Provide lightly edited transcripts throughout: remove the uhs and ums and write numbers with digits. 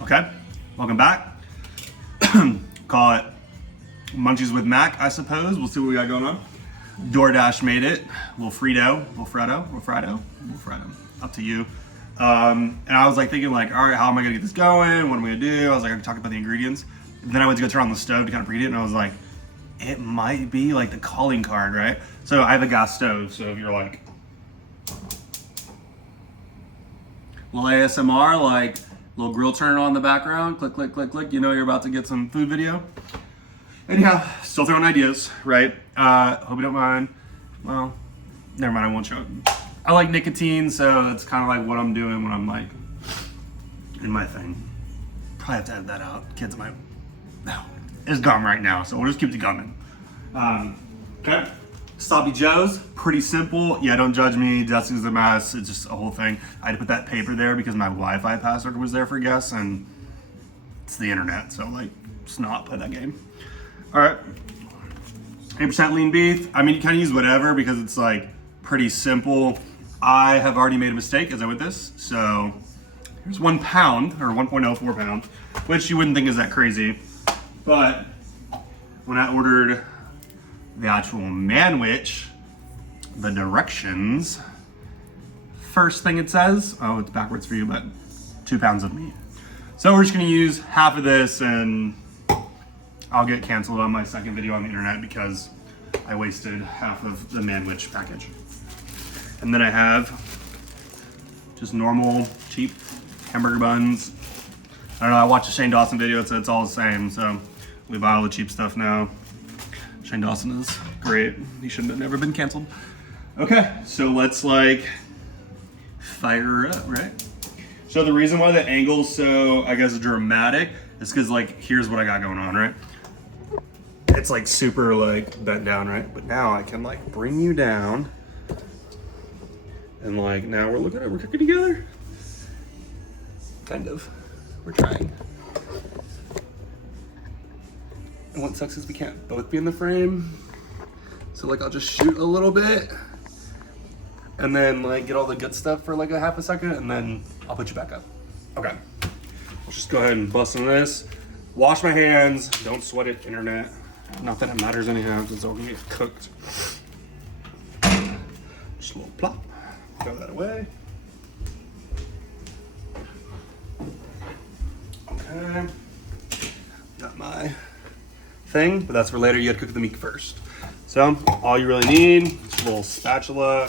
Okay, welcome back. Call it Munchies with Mac, I suppose. We'll see what we got going on. DoorDash made it. Little Frito, up to you. And I was like thinking like, all right, how am I gonna get this going? What am I gonna do? I was like, I'm talking about the ingredients. And then I went to go turn on the stove to kind of preheat it, and I was like, it might be like the calling card, right? So I have a gas stove, so if you're like, little ASMR, like little grill turner on the background, click, click, click, click, you know you're about to get some food video. Anyhow, still throwing ideas, right? Hope you don't mind. Well, never mind, I won't show it. I like nicotine, so it's kind of like what I'm doing when I'm like in my thing. Probably have to edit that out. Kids might, no, it's gum right now, so we'll just keep the gumming. Okay, Sloppy Joe's, pretty simple. Yeah, don't judge me, Dustin's a mess, it's just a whole thing. I had to put that paper there because my Wi-Fi password was there for guests, and it's the internet, so like, just not play that game. All right, 8% lean beef. I mean, you kind of use whatever because it's like pretty simple. I have already made a mistake as I went this. So here's 1 pound or 1.04 pounds, which you wouldn't think is that crazy. But when I ordered the actual manwich, the directions, first thing it says, oh, it's backwards for you, but 2 pounds of meat. So we're just gonna use half of this and I'll get canceled on my second video on the internet because I wasted half of the manwich package. And then I have just normal, cheap hamburger buns. I don't know, I watched a Shane Dawson video, it said it's all the same, so we buy all the cheap stuff now. Shane Dawson is great. He should have never been canceled. Okay, so let's like fire her up, right? So the reason why the angle's so, I guess, dramatic is because like, here's what I got going on, right? It's like super like bent down, right? But now I can like bring you down and like now we're cooking together. Kind of, we're trying. And what sucks is we can't both be in the frame. So like I'll just shoot a little bit and then like get all the good stuff for like a half a second and then I'll put you back up. Okay, let's just go ahead and bust into this. Wash my hands, don't sweat it, internet. Not that it matters anyhow, because it's all gonna get cooked. Just a little plop, throw that away. Okay, got my thing, but that's for later. You gotta cook the meat first. So, all you really need is a little spatula.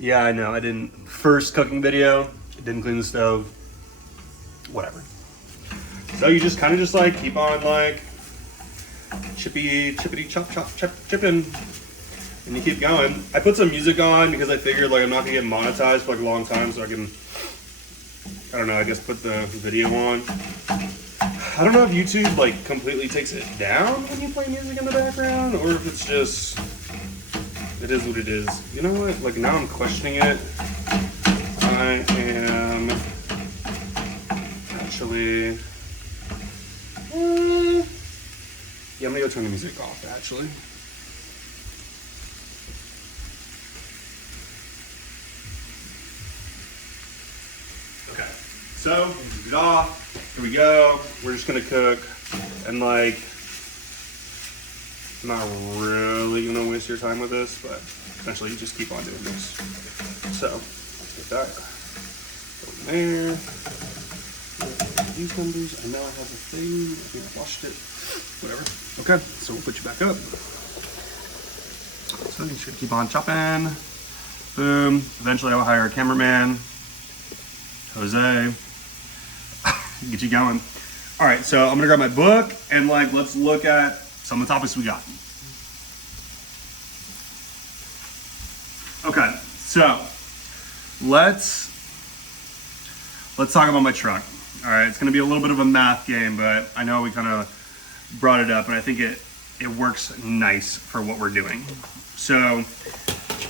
Yeah, I know, I didn't, first cooking video, didn't clean the stove, whatever. So you just kind of just like keep on like chippity chop chipping, and you keep going. I put some music on because I figured like I'm not gonna get monetized for like a long time, so I can, I don't know, I guess put the video on. I don't know if YouTube like completely takes it down when you play music in the background, or if it's just, it is what it is. You know what? Like now I'm questioning it. I am actually. Yeah, I'm gonna go turn the music off, actually. Okay, so, get it off. Here we go. We're just gonna cook, and like, I'm not really gonna waste your time with this, but essentially you just keep on doing this. So, get that. Go in there. Cucumbers. I know I have a thing. I think I washed it. Whatever. Okay, so we'll put you back up. So you should keep on chopping. Boom. Eventually I will hire a cameraman. Jose. Get you going. All right, so I'm gonna grab my book and like let's look at some of the topics we got. Okay, so let's talk about my truck. All right, it's gonna be a little bit of a math game, but I know we kind of brought it up and I think it works nice for what we're doing. So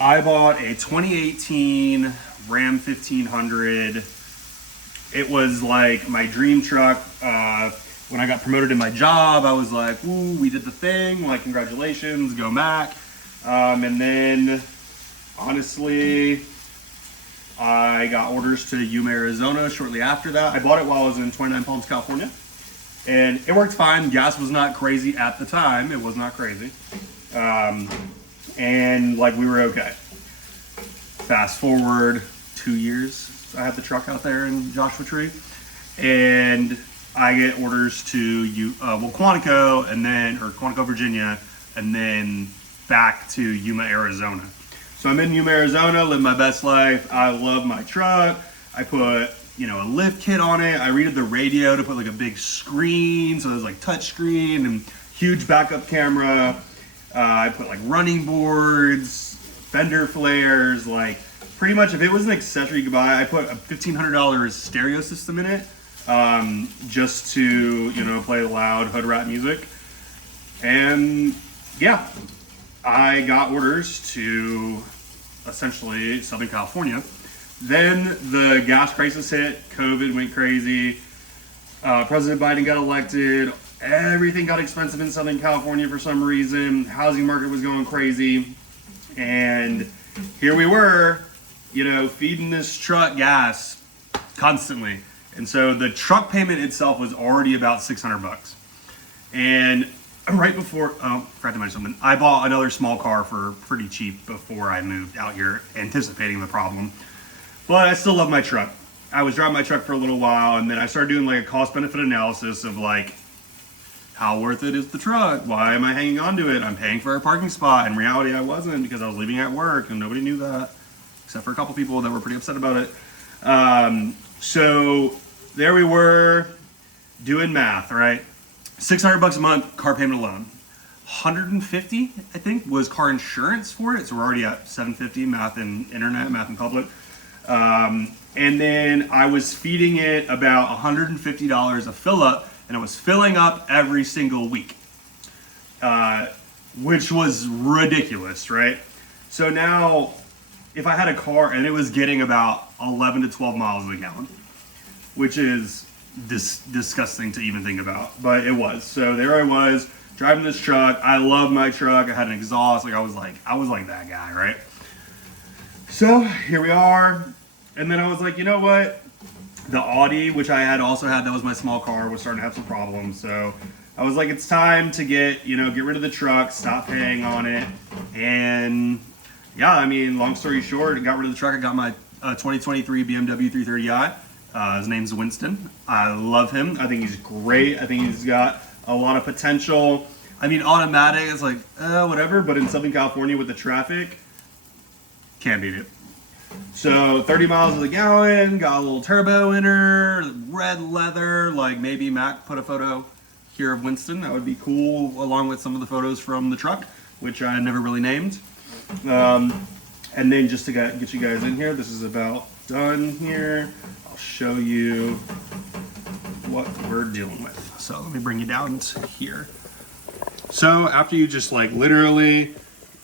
I bought a 2018 Ram 1500. It was like my dream truck. When I got promoted in my job, I was like, ooh, we did the thing, like congratulations, go Mac. And then honestly, I got orders to Yuma, Arizona shortly after that. I bought it while I was in 29 Palms, California. And it worked fine. Gas was not crazy at the time. It was not crazy. And like we were okay. Fast forward 2 years, I had the truck out there in Joshua Tree. And I get orders to Quantico, and then, or Quantico, Virginia, and then back to Yuma, Arizona. So I'm in Yuma, Arizona, live my best life. I love my truck. I put, a lift kit on it. I redid the radio to put like a big screen, so there's like touch screen and huge backup camera. I put like running boards, fender flares, like pretty much if it was an accessory you could buy. I put a $1,500 stereo system in it, just to, play loud hood rat music. And yeah, I got orders to essentially Southern California. Then the gas crisis hit, COVID went crazy, President Biden got elected, everything got expensive in Southern California for some reason, housing market was going crazy, and here we were, feeding this truck gas constantly. And so the truck payment itself was already about $600. And right before, forgot to mention something, I bought another small car for pretty cheap before I moved out here, anticipating the problem. But I still love my truck. I was driving my truck for a little while, and then I started doing like a cost benefit analysis of like, how worth it is the truck? Why am I hanging on to it? I'm paying for a parking spot. In reality, I wasn't, because I was leaving at work and nobody knew that, except for a couple people that were pretty upset about it. So there we were doing math, right? $600 a month, car payment alone. $150, I think, was car insurance for it. So we're already at $750, math and internet, math and public. And then I was feeding it about $150 a fill up, and it was filling up every single week, which was ridiculous, right? So now, if I had a car and it was getting about 11 to 12 miles a gallon, which is disgusting to even think about, but it was. So there I was driving this truck. I love my truck. I had an exhaust. I was like that guy, right? So here we are. And then I was like, you know what? The Audi, which I had also had, that was my small car, was starting to have some problems. So I was like, it's time to get rid of the truck, stop paying on it. And yeah, I mean, long story short, I got rid of the truck. I got my 2023 BMW 330i. His name's Winston. I love him. I think he's great. I think he's got a lot of potential. I mean, automatic is like, whatever, but in Southern California with the traffic, can't beat it. So 30 miles to the gallon, got a little turbo in her, red leather, like maybe Mac put a photo here of Winston. That would be cool, along with some of the photos from the truck, which I never really named. And then just to get you guys in here, this is about done here. I'll show you what we're dealing with. So let me bring you down to here. So after you just like literally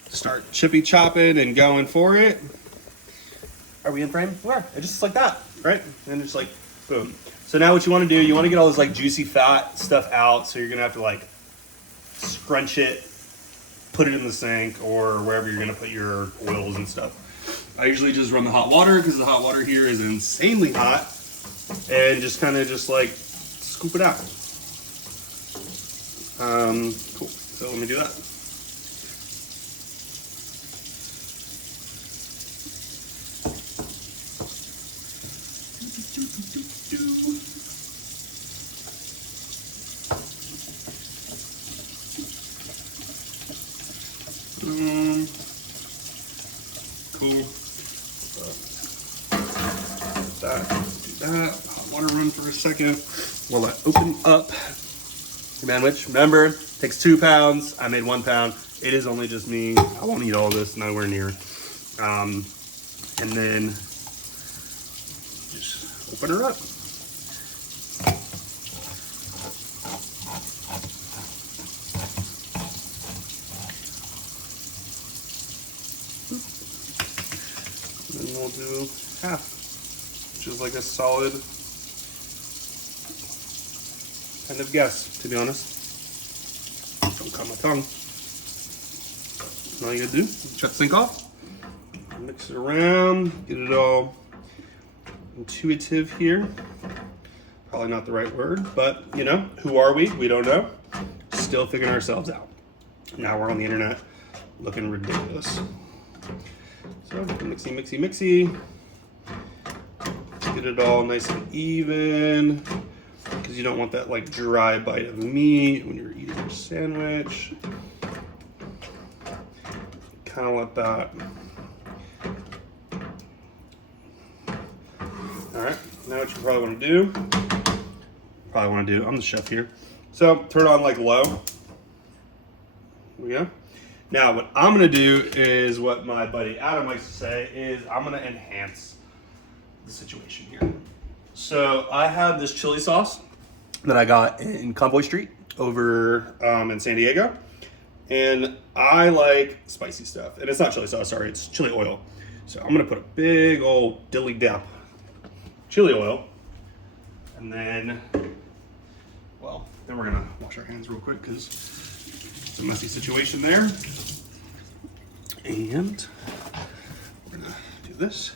start chippy chopping and going for it. Are we in frame? We are. It's just like that, right? And just like, boom. So now what you want to do, you want to get all this like juicy fat stuff out. So you're going to have to like scrunch it, put it in the sink or wherever you're going to put your oils and stuff. I usually just run the hot water because the hot water here is insanely hot, and just kind of just like scoop it out. Cool. So let me do that. Cool. Do that. Hot water run for a second while I open up the sandwich. Remember, it takes 2 pounds. I made 1 pound. It is only just me. I won't eat all this, nowhere near. And then just open her up. And then we'll do half, which is like a solid kind of guess, to be honest. Don't cut my tongue. All you gotta do, shut the sink off, mix it around, get it all intuitive here. Probably not the right word, but you know, who are we? We don't know. Still figuring ourselves out. Now we're on the internet looking ridiculous. So mixy, mixy, mixy. Get it all nice and even, because you don't want that like dry bite of meat when you're eating your sandwich. Kind of let that. All right, now what you probably want to do, I'm the chef here. So turn on like low. Here we go. Now what I'm gonna do is what my buddy Adam likes to say is I'm gonna enhance the situation here. So I have this chili sauce that I got in Convoy Street over in San Diego. And I like spicy stuff. And it's not chili sauce, sorry, it's chili oil. So I'm gonna put a big old dilly dap chili oil. And then, well, then we're gonna wash our hands real quick because it's a messy situation there. And we're gonna do this.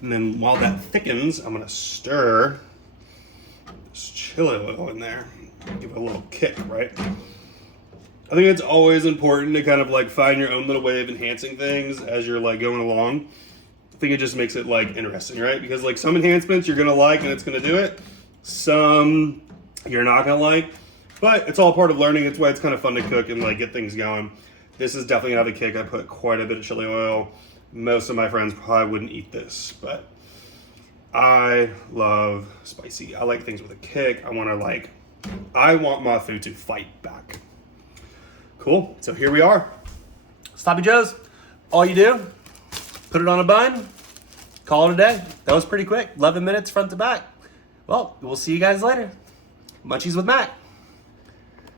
And then while that thickens, I'm gonna stir this chili oil in there. Give it a little kick, right? I think it's always important to kind of like find your own little way of enhancing things as you're like going along. I think it just makes it like interesting, right? Because like some enhancements you're gonna like and it's gonna do it. Some you're not gonna like, but it's all part of learning. It's why it's kind of fun to cook and like get things going. This is definitely gonna have a kick. I put quite a bit of chili oil. Most of my friends probably wouldn't eat this, but I love spicy. I like things with a kick. I want my food to fight back. Cool, so here we are. Sloppy Joe's. All you do, put it on a bun, call it a day. That was pretty quick, 11 minutes front to back. Well, we'll see you guys later. Munchies with Matt.